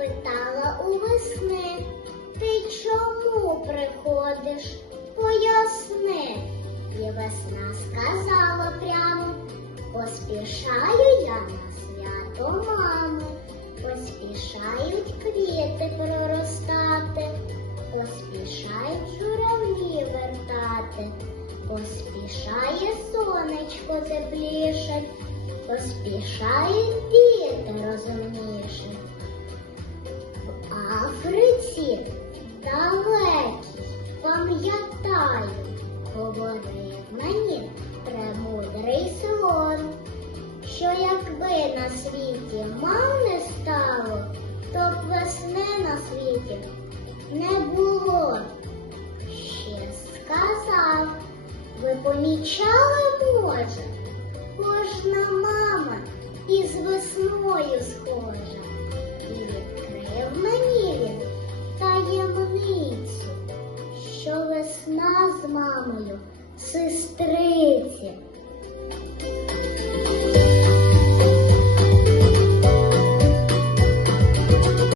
спитала у весни, ти чому приходиш? Поясни. І весна сказала прямо, поспішаю я на свято мами, поспішають квіти проростати, поспішають журавлі вертати, поспішає сонечко тепліше, поспішають діти розумніше. Пам'ятаю, говорив мені премудрий слон, що якби на світі мав не стало, то б весни на світі не було. Ще сказав, ви помічали, може, нас з мамою, сестри.